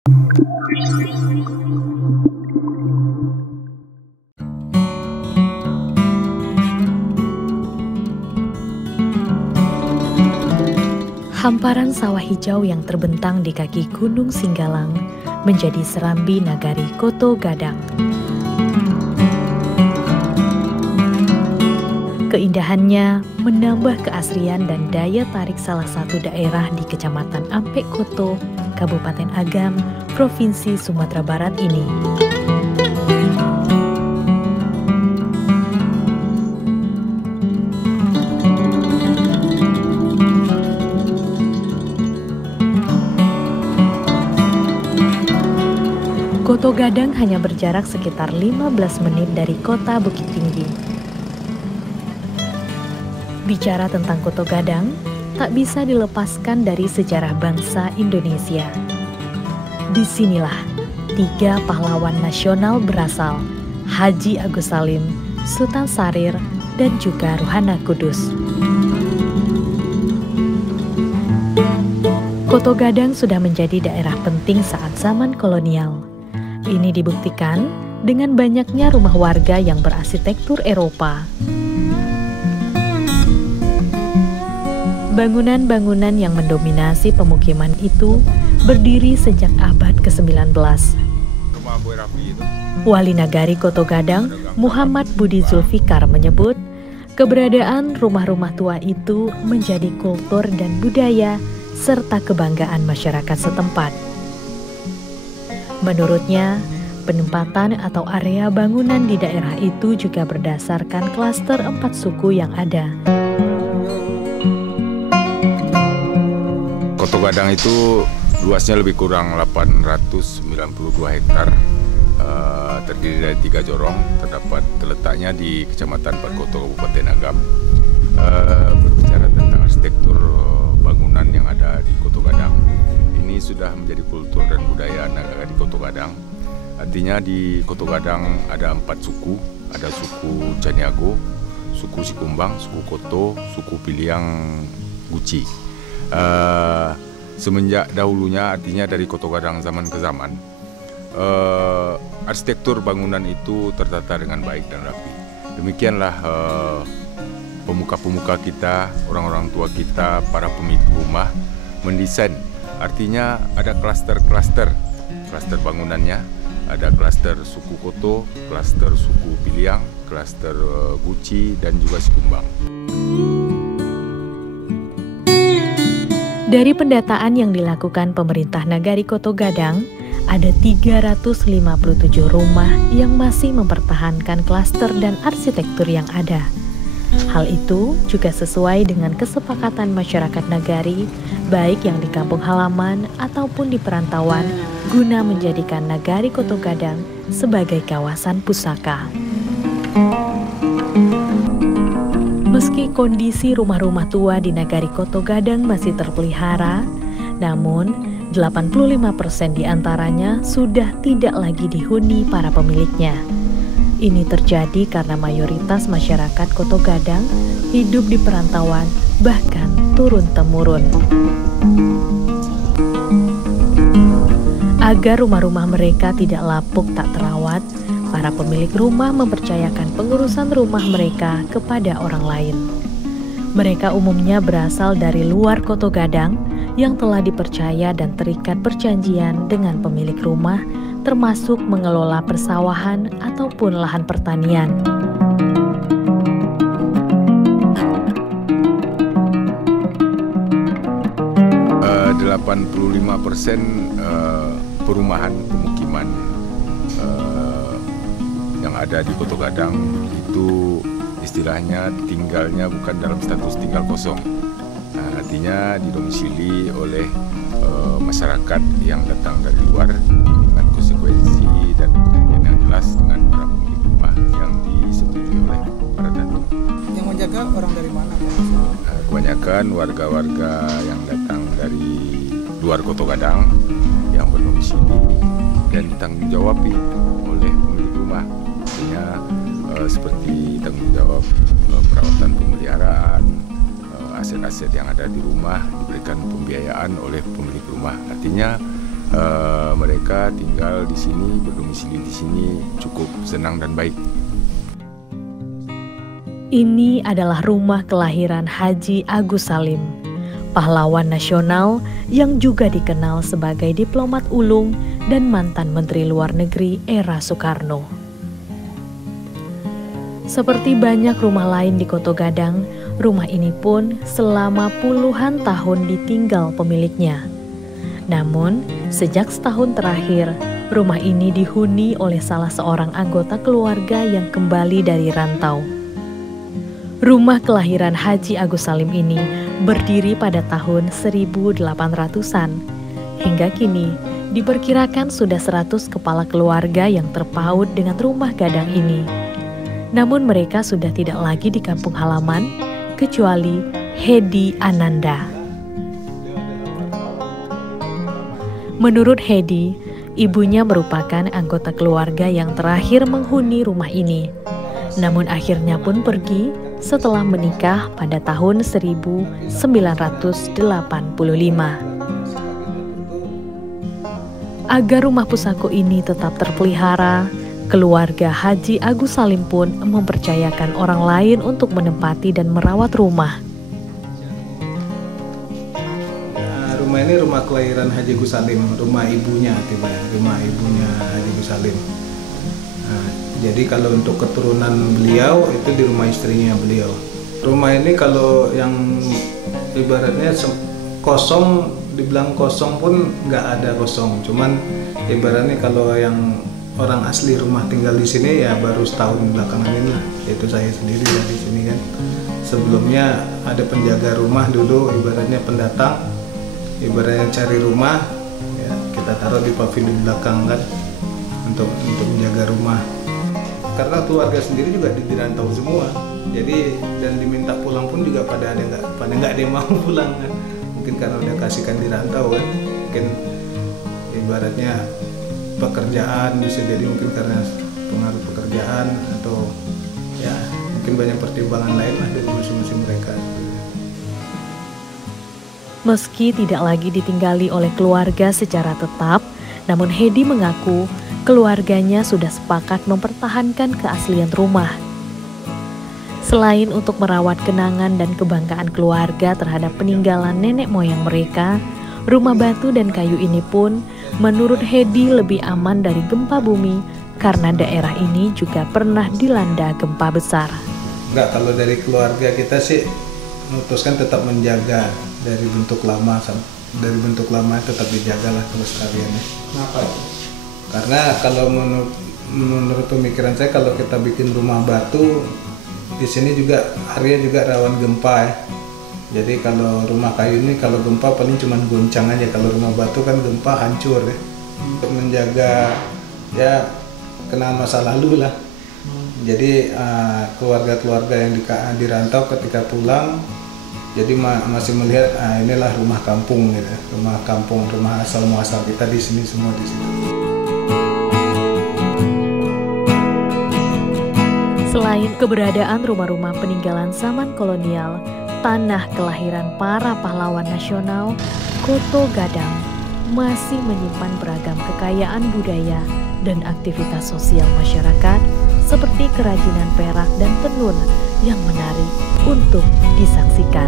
Hamparan sawah hijau yang terbentang di kaki Gunung Singgalang menjadi serambi nagari Koto Gadang. Keindahannya menambah keasrian dan daya tarik salah satu daerah di Kecamatan Ampek Koto, Kabupaten Agam, Provinsi Sumatera Barat ini. Koto Gadang hanya berjarak sekitar 15 menit dari kota Bukit Tinggi. Bicara tentang Koto Gadang, tak bisa dilepaskan dari sejarah bangsa Indonesia. Disinilah 3 pahlawan nasional berasal, Haji Agus Salim, Sultan Syahrir, dan juga Ruhana Kudus. Koto Gadang sudah menjadi daerah penting saat zaman kolonial. Ini dibuktikan dengan banyaknya rumah warga yang berarsitektur Eropa. Bangunan-bangunan yang mendominasi pemukiman itu berdiri sejak abad ke-19. Wali Nagari Koto Gadang, Muhammad Budi Zulfikar menyebut, keberadaan rumah-rumah tua itu menjadi kultur dan budaya serta kebanggaan masyarakat setempat. Menurutnya, penempatan atau area bangunan di daerah itu juga berdasarkan klaster 4 suku yang ada. Koto Gadang itu luasnya lebih kurang 892 hektar, terdiri dari 3 jorong, terletaknya di Kecamatan Parkoto, Kabupaten Agam. Berbicara tentang arsitektur bangunan yang ada di Koto Gadang, ini sudah menjadi kultur dan budaya nagari Koto Gadang. Artinya di Koto Gadang ada 4 suku, ada suku Caniago, suku Sikumbang, suku Koto, suku Piliang, Guci. Semenjak dahulunya, artinya dari Koto Gadang zaman ke zaman, arsitektur bangunan itu tertata dengan baik dan rapi. Demikianlah pemuka-pemuka kita, orang-orang tua kita, para pemilik rumah mendesain. Artinya ada klaster bangunannya, ada klaster suku Koto, klaster suku Piliang, klaster Guci, dan juga Sikumbang. Dari pendataan yang dilakukan pemerintah Nagari Koto Gadang, ada 357 rumah yang masih mempertahankan klaster dan arsitektur yang ada. Hal itu juga sesuai dengan kesepakatan masyarakat Nagari, baik yang di kampung halaman ataupun di perantauan, guna menjadikan Nagari Koto Gadang sebagai kawasan pusaka. Meski kondisi rumah-rumah tua di Nagari Koto Gadang masih terpelihara, namun 85% diantaranya sudah tidak lagi dihuni para pemiliknya. Ini terjadi karena mayoritas masyarakat Koto Gadang hidup di perantauan, bahkan turun-temurun. Agar rumah-rumah mereka tidak lapuk tak terawat, para pemilik rumah mempercayakan pengurusan rumah mereka kepada orang lain. Mereka umumnya berasal dari luar Koto Gadang yang telah dipercaya dan terikat perjanjian dengan pemilik rumah, termasuk mengelola persawahan ataupun lahan pertanian. Uh, 85% perumahan pemukiman yang ada di Koto Gadang itu istilahnya tinggalnya bukan dalam status tinggal kosong. Artinya didomisili oleh masyarakat yang datang dari luar dengan konsekuensi dan yang jelas dengan para pemilik rumah yang disetujui oleh para datuk. Yang menjaga orang dari mana? Kebanyakan warga-warga yang datang dari luar Koto Gadang yang berdomisili dan ditanggung jawabi oleh pemilik rumah. Artinya seperti tanggung jawab perawatan pemeliharaan, aset-aset yang ada di rumah diberikan pembiayaan oleh pemilik rumah. Artinya mereka tinggal di sini, berdomisili di sini cukup senang dan baik. Ini adalah rumah kelahiran Haji Agus Salim, pahlawan nasional yang juga dikenal sebagai diplomat ulung dan mantan Menteri Luar Negeri era Soekarno. Seperti banyak rumah lain di Koto Gadang, rumah ini pun selama puluhan tahun ditinggal pemiliknya. Namun, sejak setahun terakhir, rumah ini dihuni oleh salah seorang anggota keluarga yang kembali dari rantau. Rumah kelahiran Haji Agus Salim ini berdiri pada tahun 1800-an. Hingga kini, diperkirakan sudah 100 kepala keluarga yang terpaut dengan rumah gadang ini. Namun mereka sudah tidak lagi di kampung halaman, kecuali Hedi Ananda. Menurut Hedi, ibunya merupakan anggota keluarga yang terakhir menghuni rumah ini. Namun akhirnya pun pergi setelah menikah pada tahun 1985. Agar rumah pusako ini tetap terpelihara, keluarga Haji Agus Salim pun mempercayakan orang lain untuk menempati dan merawat rumah. Rumah ini rumah kelahiran Haji Agus Salim, rumah ibunya rumah ibunya Haji Agus Salim. Nah, jadi kalau untuk keturunan beliau itu di rumah istrinya beliau. Rumah ini kalau yang ibaratnya kosong, dibilang kosong pun nggak ada kosong. Cuman ibaratnya kalau yang orang asli rumah tinggal di sini ya baru setahun belakangan ini lah. Yaitu saya sendiri dari sini kan. Sebelumnya ada penjaga rumah dulu, ibaratnya pendatang. Ibaratnya cari rumah, ya, kita taruh di pavilion belakang kan untuk menjaga rumah. Karena keluarga sendiri juga dirantau semua, jadi dan diminta pulang pun juga pada nggak ada yang mau pulang kan. Mungkin karena udah kasihkan dirantau kan, mungkin ibaratnya pekerjaan bisa jadi mungkin karena pengaruh pekerjaan atau ya mungkin banyak pertimbangan lain lah dari masing-masing mereka. Meski tidak lagi ditinggali oleh keluarga secara tetap, namun Hedi mengaku keluarganya sudah sepakat mempertahankan keaslian rumah. Selain untuk merawat kenangan dan kebanggaan keluarga terhadap peninggalan nenek moyang mereka, rumah batu dan kayu ini pun menurut Hedi lebih aman dari gempa bumi karena daerah ini juga pernah dilanda gempa besar. Enggak, kalau dari keluarga kita sih memutuskan tetap menjaga dari bentuk lama tetap dijagalah kelestariannya. Kenapa? Karena kalau menurut pemikiran saya kalau kita bikin rumah batu di sini juga area juga rawan gempa ya. Jadi kalau rumah kayu ini kalau gempa paling cuma goncang aja, kalau rumah batu kan gempa hancur ya. Untuk menjaga ya kenangan masa lalu lah. Jadi keluarga-keluarga yang dirantau ketika pulang jadi masih melihat inilah rumah kampung gitu, rumah kampung, rumah asal muasal kita di sini semua di situ. Selain keberadaan rumah-rumah peninggalan zaman kolonial, tanah kelahiran para pahlawan nasional, Koto Gadang masih menyimpan beragam kekayaan budaya dan aktivitas sosial masyarakat seperti kerajinan perak dan tenun yang menarik untuk disaksikan.